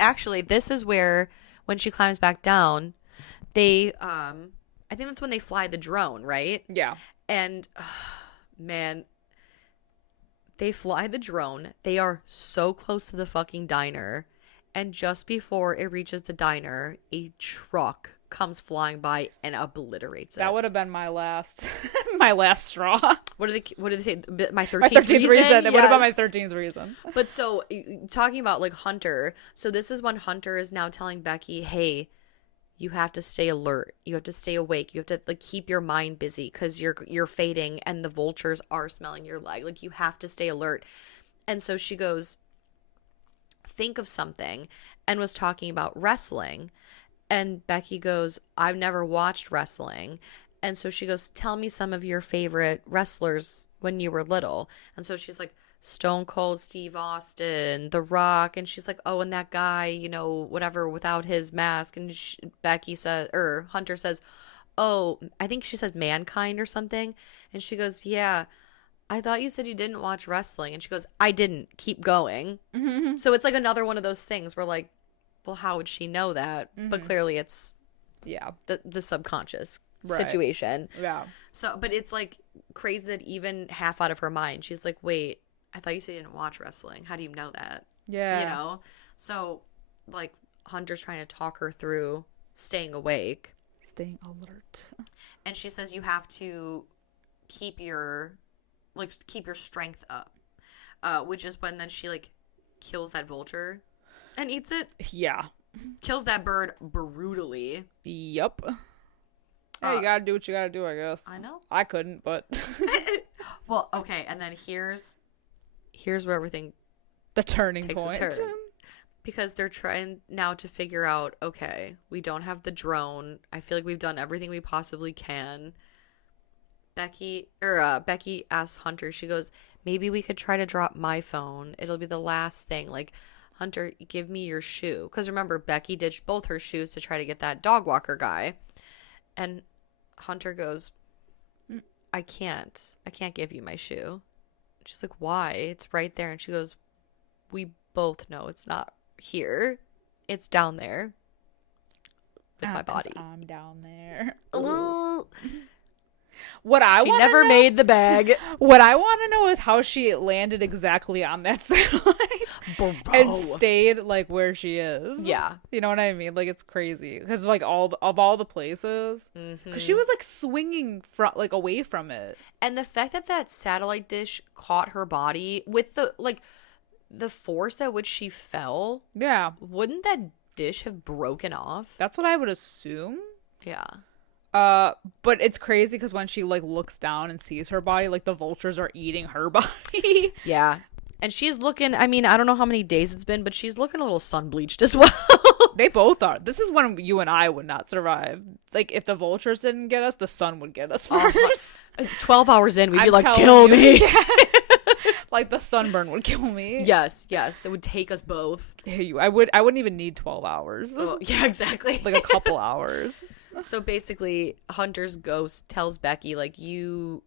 actually, this is where, when she climbs back down, they, I think that's when they fly the drone, right? Yeah. And, man, they fly the drone. They are so close to the fucking diner. And just before it reaches the diner, a truck comes flying by and obliterates it. That would have been my last my last straw. What do they say? My 13th, My 13th reason. It would have been my Yes. 13th reason. But so, talking about like Hunter, so this is when Hunter is now telling Becky, hey, you have to stay alert. You have to stay awake. You have to like keep your mind busy because you're fading and the vultures are smelling your leg. Like, you have to stay alert. And so she goes, think of something, and was talking about wrestling. And Becky goes, I've never watched wrestling. And so she goes, tell me some of your favorite wrestlers when you were little. And so she's like, Stone Cold Steve Austin, The Rock. And she's like, oh, and that guy, whatever, without his mask. And Becky says, or Hunter says, oh, I think she says Mankind or something. And she goes, yeah, I thought you said you didn't watch wrestling. And she goes, I didn't. Keep going. Mm-hmm. So it's like another one of those things where like, well, how would she know that? Mm-hmm. But clearly it's the subconscious situation. Yeah. So, but it's like crazy that even half out of her mind, she's like, wait, I thought you said you didn't watch wrestling. How do you know that? Yeah. So like Hunter's trying to talk her through staying awake. Staying alert. And she says you have to keep your strength up. Which is when then she like kills that vulture and eats it. Yeah. Kills that bird brutally. Yep. Hey, you gotta do what you gotta do, I guess. I know. I couldn't, but... Well, okay, and then here's where everything... The turning takes point. A turn. Because they're trying now to figure out, okay, we don't have the drone. I feel like we've done everything we possibly can. Becky asks Hunter, she goes, maybe we could try to drop my phone. It'll be the last thing. Like, Hunter, give me your shoe. Because remember, Becky ditched both her shoes to try to get that dog walker guy. And Hunter goes, I can't give you my shoe. She's like, why? It's right there. And she goes, we both know it's not here. It's down there with my body. I'm down there. She never made the bag. What I want to know is how she landed exactly on that satellite and stayed like where she is. Yeah, you know what I mean. Like, it's crazy because like all the places, because she was like swinging away from it, and the fact that satellite dish caught her body with the force at which she fell. Yeah, wouldn't that dish have broken off? That's what I would assume. Yeah. But it's crazy because when she like looks down and sees her body, like the vultures are eating her body. Yeah. And she's looking, I mean, I don't know how many days it's been, but she's looking a little sun-bleached as well. They both are. This is when you and I would not survive. Like, if the vultures didn't get us, the sun would get us first. 12 hours in, we'd be like, kill me. Like, the sunburn would kill me. Yes. It would take us both. I wouldn't even need 12 hours. Oh, yeah, exactly. Like, a couple hours. So basically, Hunter's ghost tells Becky, like, you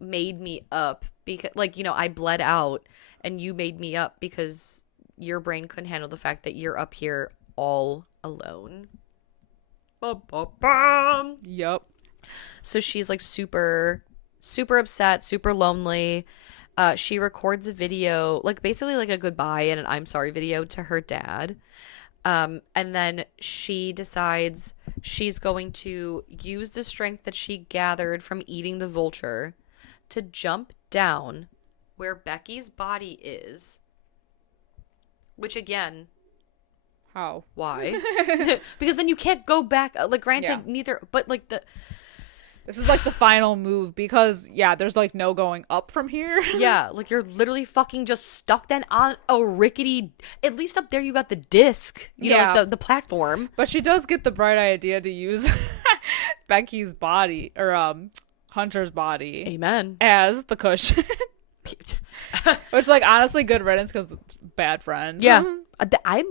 made me up because, like, you know, I bled out and you made me up because your brain couldn't handle the fact that you're up here all alone. Yep. So she's like super upset, super lonely. She records a video, like basically like a goodbye and an I'm sorry video to her dad. And then she decides she's going to use the strength that she gathered from eating the vulture to jump down where Becky's body is. Which again, how? Why? Because then you can't go back. Like, granted, neither, but like this is like the final move because there's like no going up from here. Yeah, like you're literally fucking just stuck then on a rickety. At least up there you got the disc, you know, like the platform. But she does get the bright idea to use Becky's body or Hunter's body. Amen. As the cushion. Which, like, honestly, good riddance because bad friend. Yeah. I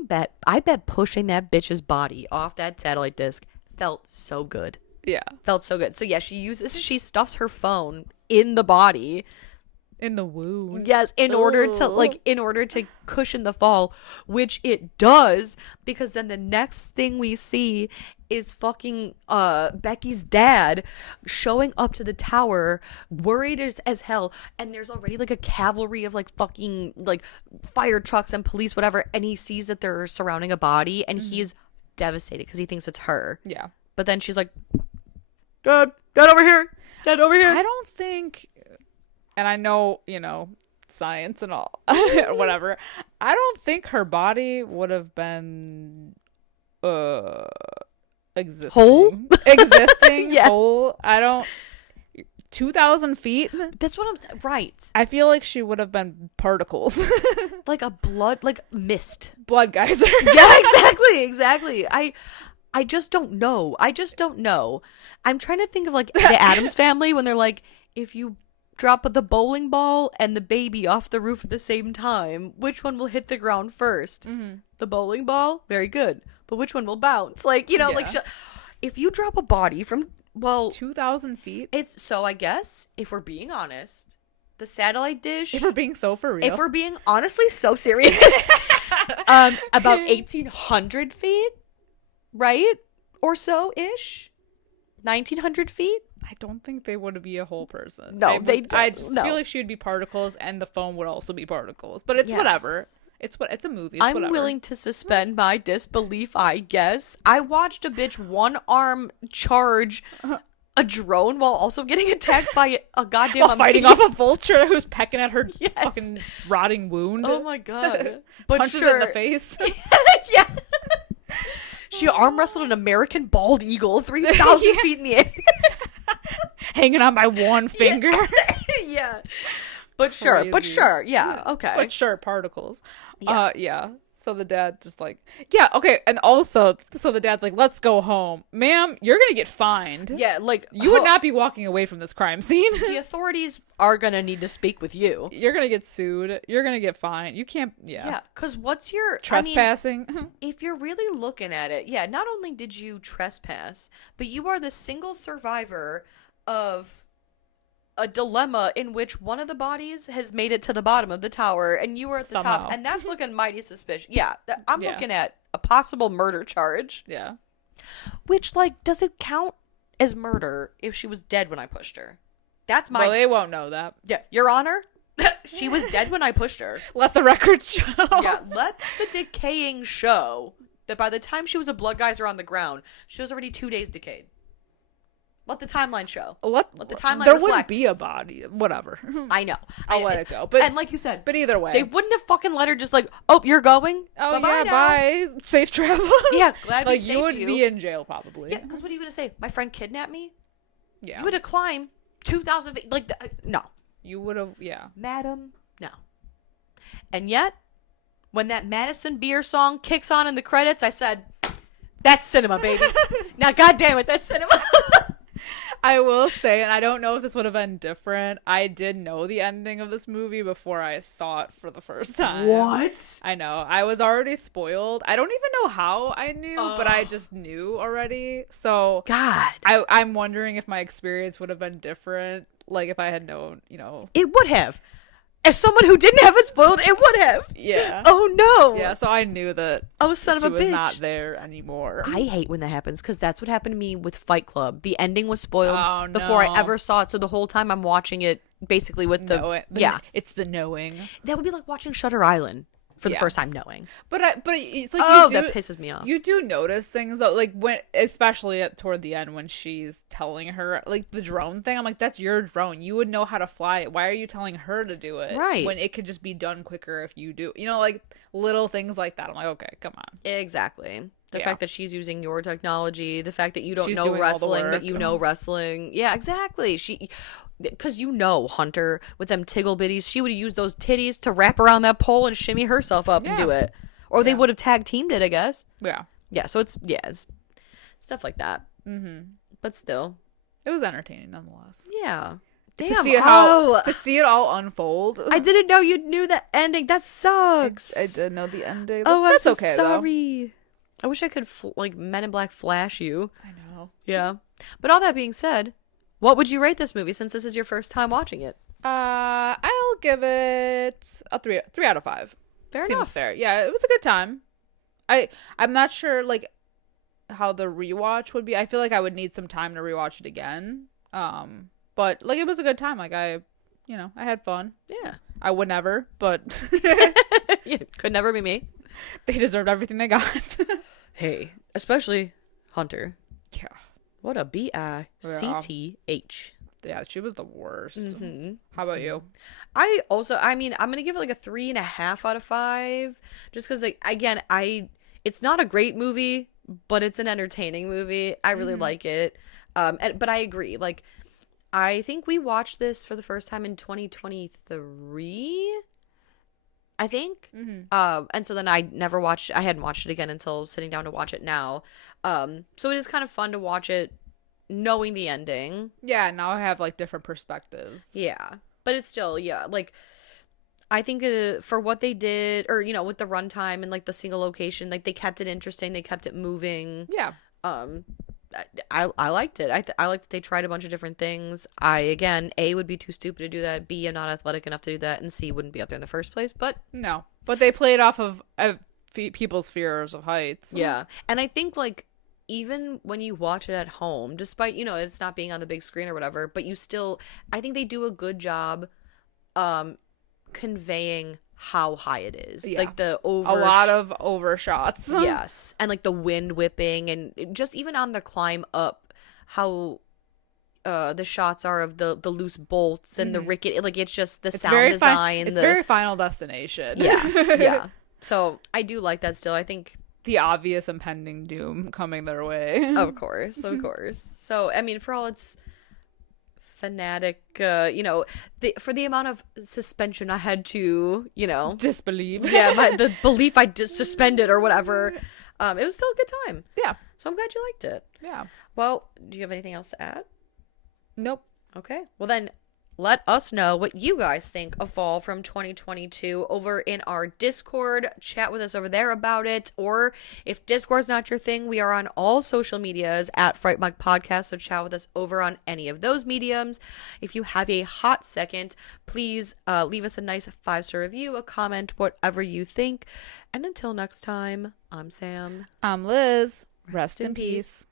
bet pushing that bitch's body off that satellite disc felt so good. Yeah. Felt so good. So, yeah, she stuffs her phone in the body. In the wound. Yes, in order to cushion the fall, which it does, because then the next thing we see is fucking Becky's dad showing up to the tower, worried as hell, and there's already like a cavalry of like fucking like fire trucks and police, whatever, and he sees that they're surrounding a body, and he's devastated because he thinks it's her. Yeah. But then she's like, Dad over here. Dad over here. I don't think... And I know, you know, science and all, whatever. I don't think her body would have been existing. Whole? Existing, yeah. whole. I don't... 2,000 feet? That's what I'm saying. Right. I feel like she would have been particles. Like a blood, like mist. Blood geyser. Yeah, exactly. I just don't know. I'm trying to think of like the Addams Family when they're like, if you drop the bowling ball and the baby off the roof at the same time, which one will hit the ground first? Mm-hmm. The bowling ball? Very good. But which one will bounce? Like, you know, like if you drop a body from, 2,000 feet? It's, so I guess, if we're being honest, the satellite dish. If we're being so for real. If we're being honestly so serious. About 1,800 feet, right? Or so-ish? 1,900 feet? I don't think they would be a whole person. No, I just feel like she would be particles, and the phone would also be particles. But it's whatever. It's a movie. It's I'm willing to suspend my disbelief, I guess. I watched a bitch one arm charge a drone while also getting attacked by a goddamn while fighting off a vulture who's pecking at her fucking rotting wound. Oh my god! But punches it in the face. Yeah. She arm wrestled an American bald eagle 3,000 feet in the air. Hanging on by one finger. Yeah. But sure. Yeah. Okay. But sure, particles. Yeah. So the dad just like, yeah, okay. And also, so the dad's like, let's go home. Ma'am, you're going to get fined. Yeah, like. You would not be walking away from this crime scene. The authorities are going to need to speak with you. You're going to get sued. You're going to get fined. You can't, Yeah, because what's your. Trespassing? I mean, if you're really looking at it, not only did you trespass, but you are the single survivor of a dilemma in which one of the bodies has made it to the bottom of the tower and you were at the top, and that's looking mighty suspicious. I'm looking at a possible murder charge, which, like, does it count as murder if she was dead when I pushed her? That's my... Well, they won't know that. Your Honor, she was dead when I pushed her. Let the record show. Let the decaying show that by the time she was a blood geyser on the ground, she was already 2 days decayed. Let the timeline show. Let the timeline there reflect. wouldn't be a body. Whatever. I know. I'll let it go. But, and like you said. But either way. They wouldn't have fucking let her just like, oh, you're going? Oh, Bye-bye bye. Safe travel. Yeah, glad we like, saved you would be in jail probably. Yeah, because what are you going to say? My friend kidnapped me? Yeah. You had to climb 2,000 feet. Like, no. You would have, Madam, no. And yet, when that Madison Beer song kicks on in the credits, I said, that's cinema, baby. Now, goddamn it, that's cinema. I will say, and I don't know if this would have been different, I did know the ending of this movie before I saw it for the first time. What? I know. I was already spoiled. I don't even know how I knew, but I just knew already. So God. I'm wondering if my experience would have been different, like if I had known, It would have. As someone who didn't have it spoiled, it would have. Yeah. Oh, no. Yeah, so I knew that son of a bitch. She was not there anymore. I hate when that happens, because that's what happened to me with Fight Club. The ending was spoiled before I no. ever saw it, so the whole time I'm watching it basically with yeah. It's the knowing. That would be like watching Shutter Island for the first time knowing. But it's like that pisses me off. You do notice things though, like when, especially toward the end when she's telling her like the drone thing. I'm like, that's your drone. You would know how to fly it. Why are you telling her to do it? Right. When it could just be done quicker if you do. Like little things like that. I'm like, okay, come on. Exactly. The fact that she's using your technology, the fact that you don't She's know doing wrestling, but you know wrestling. Yeah, exactly. Because Hunter, with them tiggle bitties, she would have used those titties to wrap around that pole and shimmy herself up and do it. Or they would have tag teamed it, I guess. Yeah. Yeah, so it's stuff like that. Mm-hmm. But still. It was entertaining nonetheless. Yeah. Damn. To see it all unfold. I didn't know you knew the ending. That sucks. I did know the ending. Oh, that's I'm so okay, sorry. Though. I wish I could Men in Black flash you. I know. Yeah. But all that being said, what would you rate this movie since this is your first time watching it? I'll give it a 3 out of 5. Fair Seems enough. Fair. Yeah, it was a good time. I'm not sure like how the rewatch would be. I feel like I would need some time to rewatch it again. But like it was a good time. Like I had fun. Yeah. I would never, but could never be me. They deserved everything they got. Hey, especially Hunter. Yeah. What a bitch. Yeah, she was the worst. Mm-hmm. How about you? I'm going to give it like a 3.5 out of 5. Just because, like, again, it's not a great movie, but it's an entertaining movie. I really like it. But I agree. Like, I think we watched this for the first time in 2023. I think. Mm-hmm. And so then I hadn't watched it again until sitting down to watch it now. So it is kind of fun to watch it knowing the ending. Yeah, now I have like different perspectives. Yeah. But it's still, like, I think for what they did, or, with the runtime and like the single location, like they kept it interesting. They kept it moving. Yeah. I liked it. I liked that they tried a bunch of different things. A, would be too stupid to do that. B, I'm not athletic enough to do that. And C, wouldn't be up there in the first place. But no. But they played off of people's fears of heights. Yeah. And I think, like, even when you watch it at home, despite, it's not being on the big screen or whatever, but I think they do a good job conveying how high it is. Yeah. Like a lot of overshots. Yes. And like the wind whipping, and just even on the climb up, how the shots are of the loose bolts and the ricket, like it's just the sound design. It's very Final Destination. Yeah. Yeah. So I do like that still. I think the obvious impending doom coming their way. Of course. So, I mean, for all its fanatic, for the amount of suspension I had to, disbelieve. Yeah, the belief I suspended or whatever. It was still a good time. Yeah. So I'm glad you liked it. Yeah. Well, do you have anything else to add? Nope. Okay. Well, then let us know what you guys think of Fall from 2022 over in our Discord. Chat with us over there about it. Or if Discord's not your thing, we are on all social medias at Fright Mic Podcast. So chat with us over on any of those mediums. If you have a hot second, please leave us a nice 5-star review, a comment, whatever you think. And until next time, I'm Sam. I'm Liz. Rest in peace.